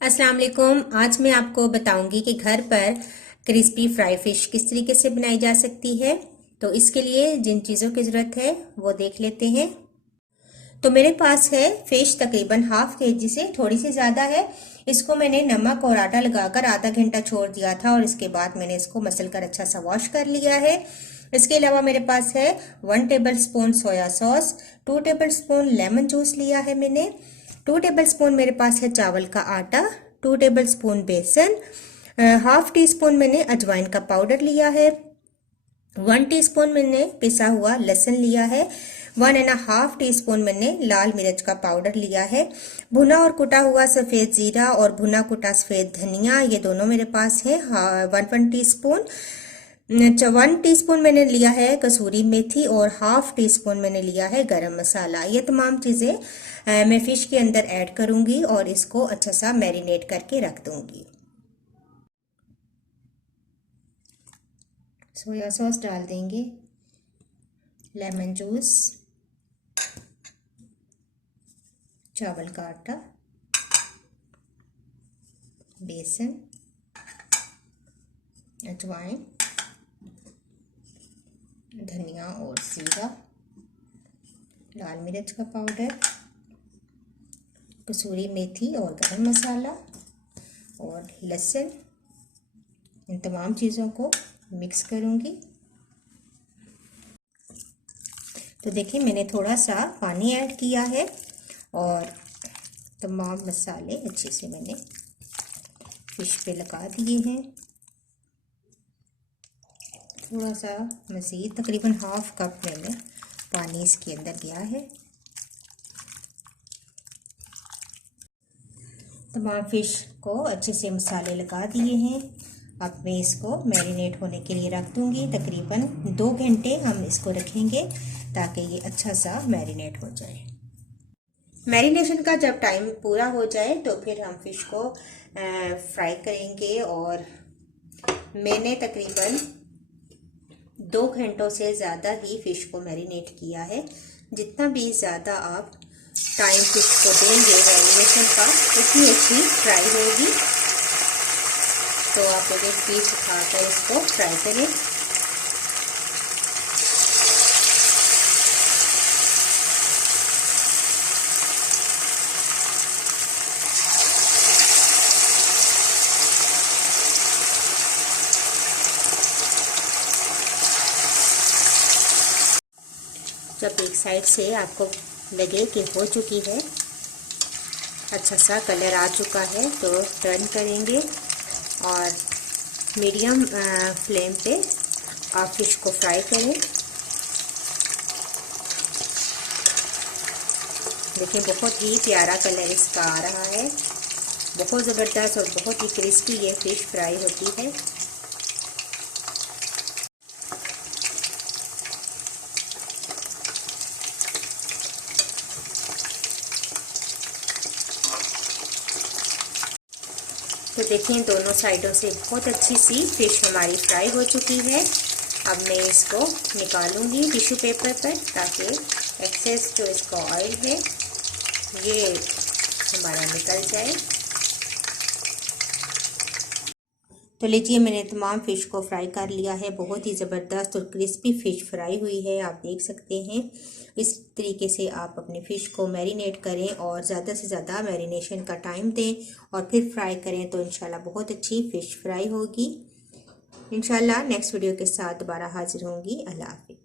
अस्सलाम वालेकुम। आज मैं आपको बताऊंगी कि घर पर क्रिस्पी फ्राई फिश किस तरीके से बनाई जा सकती है। तो इसके लिए जिन चीज़ों की ज़रूरत है वो देख लेते हैं। तो मेरे पास है फिश तकरीबन ½ kg से थोड़ी सी ज़्यादा है। इसको मैंने नमक और आटा लगाकर आधा घंटा छोड़ दिया था और इसके बाद मैंने इसको मसल कर अच्छा सा वॉश कर लिया है। इसके अलावा मेरे पास है 1 table spoon soya sauce, 2 table spoon lemon juice लिया है मैंने, 2 टेबल स्पून मेरे पास है चावल का आटा, 2 टेबल स्पून बेसन, ½ टीस्पून मैंने अजवाइन का पाउडर लिया है, 1 टीस्पून मैंने पिसा हुआ लहसुन लिया है, 1½ टीस्पून मैंने लाल मिर्च का पाउडर लिया है, भुना और कुटा हुआ सफ़ेद जीरा और भुना कुटा सफ़ेद धनिया ये दोनों मेरे पास है। 1 टीस्पून 1 टीस्पून मैंने लिया है कसूरी मेथी और ½ टीस्पून मैंने लिया है गरम मसाला। ये तमाम चीज़ें मैं फ़िश के अंदर ऐड करूँगी और इसको अच्छा सा मैरिनेट करके रख दूँगी। सोया सॉस डाल देंगे, लेमन जूस, चावल का आटा, बेसन, अजवाइन, धनिया और जीरा, लाल मिर्च का पाउडर, कसूरी मेथी और गरम मसाला और लहसुन। इन तमाम चीज़ों को मिक्स करूँगी। तो देखिए मैंने थोड़ा सा पानी ऐड किया है और तमाम मसाले अच्छे से मैंने फिश पे लगा दिए हैं। थोड़ा सा मज़ीद तकरीबन ½ कप मैंने पानी इसके अंदर दिया है। तमाम फिश को अच्छे से मसाले लगा दिए हैं। अब मैं इसको मैरिनेट होने के लिए रख दूंगी। तकरीबन 2 घंटे हम इसको रखेंगे ताकि ये अच्छा सा मैरिनेट हो जाए। मैरिनेशन का जब टाइम पूरा हो जाए तो फिर हम फिश को फ्राई करेंगे और मैंने तकरीबन 2 घंटों से ज़्यादा ही फ़िश को मैरिनेट किया है। जितना भी ज़्यादा आप टाइम फिश को देंगे मैरिनेशन का उतनी अच्छी फ्राई होगी। तो आप एक पीस उठाकर इसको फ्राई करें। जब एक साइड से आपको लगे कि हो चुकी है, अच्छा सा कलर आ चुका है, तो टर्न करेंगे और मीडियम फ्लेम पे आप फिश को फ्राई करें। देखिए बहुत ही प्यारा कलर इसका आ रहा है। बहुत ज़बरदस्त और बहुत ही क्रिस्पी ये फिश फ्राई होती है। तो देखिए दोनों साइडों से बहुत अच्छी सी फिश हमारी फ्राई हो चुकी है। अब मैं इसको निकालूंगी टिश्यू पेपर पर ताकि एक्सेस जो इसका ऑयल है ये हमारा निकल जाए। तो लीजिए मैंने तमाम फ़िश को फ्राई कर लिया है। बहुत ही ज़बरदस्त और क्रिस्पी फ़िश फ्राई हुई है, आप देख सकते हैं। इस तरीके से आप अपने फ़िश को मैरिनेट करें और ज़्यादा से ज़्यादा मैरिनेशन का टाइम दें और फिर फ्राई करें तो इंशाल्लाह बहुत अच्छी फ़िश फ्राई होगी। इंशाल्लाह नेक्स्ट वीडियो के साथ दोबारा हाजिर होंगी। अल्लाह हाफ़िज़।